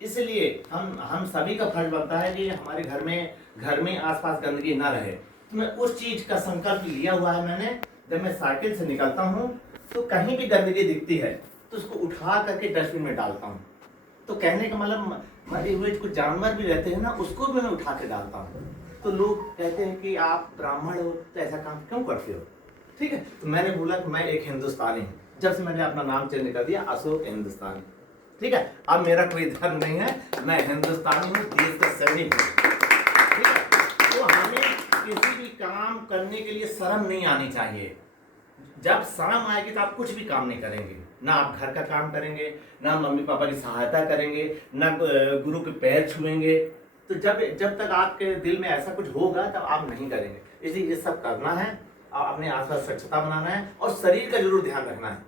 इसलिए हम सभी का फर्ज बनता है कि हमारे घर में आसपास गंदगी ना रहे। तो मैं उस चीज का संकल्प लिया हुआ है मैंने। जब मैं साइकिल से निकलता हूँ तो कहीं भी गंदगी दिखती है तो उसको उठा करके डस्टबिन में डालता हूँ। तो कहने का मतलब मरे हुए कुछ जानवर भी रहते हैं ना, उसको भी मैं उठा के डालता हूँ। तो लोग कहते हैं कि आप ब्राह्मण हो तो ऐसा काम क्यों करते हो। ठीक है, तो मैंने बोला कि मैं एक हिंदुस्तानी हूँ। जब से मैंने अपना नाम चेंज कर दिया अशोक हिंदुस्तानी। ठीक है, अब मेरा कोई धर्म नहीं है, मैं हिंदुस्तानी हूँ, देश का सैनिक हूँ। ठीक है, तो हमें किसी भी काम करने के लिए शर्म नहीं आनी चाहिए। जब शर्म आएगी तो आप कुछ भी काम नहीं करेंगे। ना आप घर का काम करेंगे, ना मम्मी पापा की सहायता करेंगे, ना गुरु के पैर छुएंगे। तो जब तक आपके दिल में ऐसा कुछ होगा तब आप नहीं करेंगे। इसलिए ये सब करना है, अपने आसपास स्वच्छता बनाना है और शरीर का जरूर ध्यान रखना है।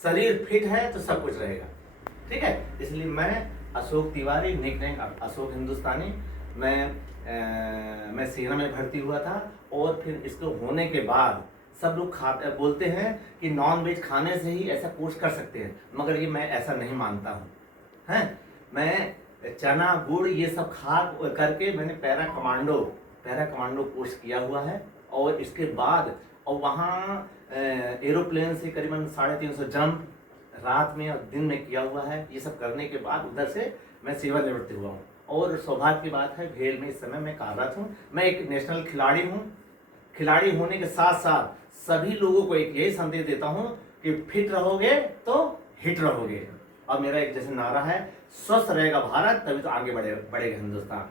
शरीर फिट है तो सब कुछ रहेगा। ठीक है, इसलिए मैं अशोक तिवारी, निकनेम अशोक हिंदुस्तानी। मैं सेना में भर्ती हुआ था और फिर इसको होने के बाद सब लोग बोलते हैं कि नॉन वेज खाने से ही ऐसा कोर्स कर सकते हैं, मगर ये मैं ऐसा नहीं मानता हूँ। हैं, मैं चना गुड़ ये सब खा करके मैंने पैरा कमांडो कोर्स किया हुआ है। और इसके बाद और वहाँ एरोप्लेन से करीबन 350 जंप रात में और दिन में किया हुआ है। ये सब करने के बाद उधर से मैं सेवानिवृत्त हुआ हूँ और सौभाग्य की बात है भेल में इस समय मैं कार्यरत हूँ। मैं एक नेशनल खिलाड़ी हूँ। खिलाड़ी होने के साथ साथ सभी लोगों को एक यही संदेश देता हूँ कि फिट रहोगे तो हिट रहोगे। और मेरा एक जैसे नारा है, स्वस्थ रहेगा भारत तभी तो आगे बढ़ेगा हिंदुस्तान।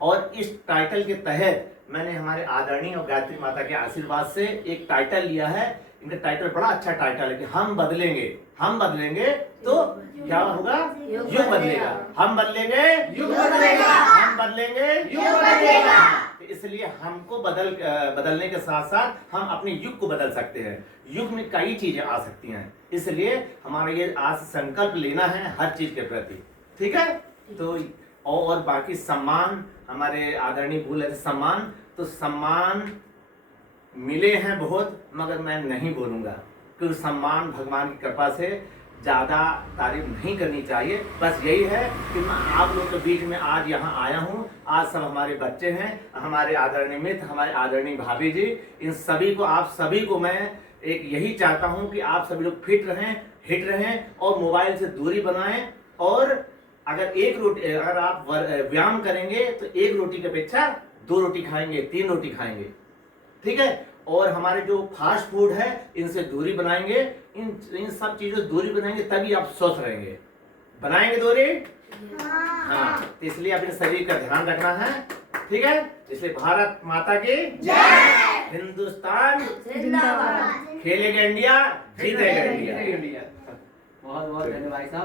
और इस टाइटल के तहत मैंने हमारे आदरणीय और गायत्री माता के आशीर्वाद से एक टाइटल लिया है। इनका टाइटल बड़ा अच्छा टाइटल है कि हम बदलेंगे तो क्या होगा, युग बदलेगा। हम बदलेंगे, युग बदलेगा। हम बदलेंगे, युग बदलेगा। तो इसलिए हमको बदलने के साथ साथ हम अपने युग को बदल सकते हैं। युग में कई चीजें आ सकती हैं, इसलिए हमारा ये आज संकल्प लेना है हर चीज के प्रति। ठीक है, तो और बाकी सम्मान हमारे आदरणीय भूल सम्मान, तो सम्मान मिले हैं बहुत, मगर मैं नहीं बोलूँगा क्योंकि सम्मान भगवान की कृपा से ज़्यादा तारीफ नहीं करनी चाहिए। बस यही है कि मैं आप लोग के बीच में आज यहाँ आया हूँ। आज सब हमारे बच्चे हैं, हमारे आदरणीय मित्र, हमारे आदरणीय भाभी जी, इन सभी को आप सभी को मैं एक यही चाहता हूँ कि आप सभी लोग फिट रहें, हिट रहें और मोबाइल से दूरी बनाएं। और अगर आप व्यायाम करेंगे तो 1 रोटी की अपेक्षा 2 रोटी खाएंगे, 3 रोटी खाएंगे। ठीक है, और हमारे जो फास्ट फूड है इनसे दूरी बनाएंगे। इन सब चीजों से दूरी बनाएंगे तभी आप स्वस्थ रहेंगे। बनाएंगे दूरी? हाँ, तो इसलिए अपने शरीर का ध्यान रखना है। ठीक है, इसलिए भारत माता की जय, हिंदुस्तान जिंदाबाद, खेलेगा इंडिया, जीतेगा इंडिया। बहुत बहुत धन्यवाद भाई साहब।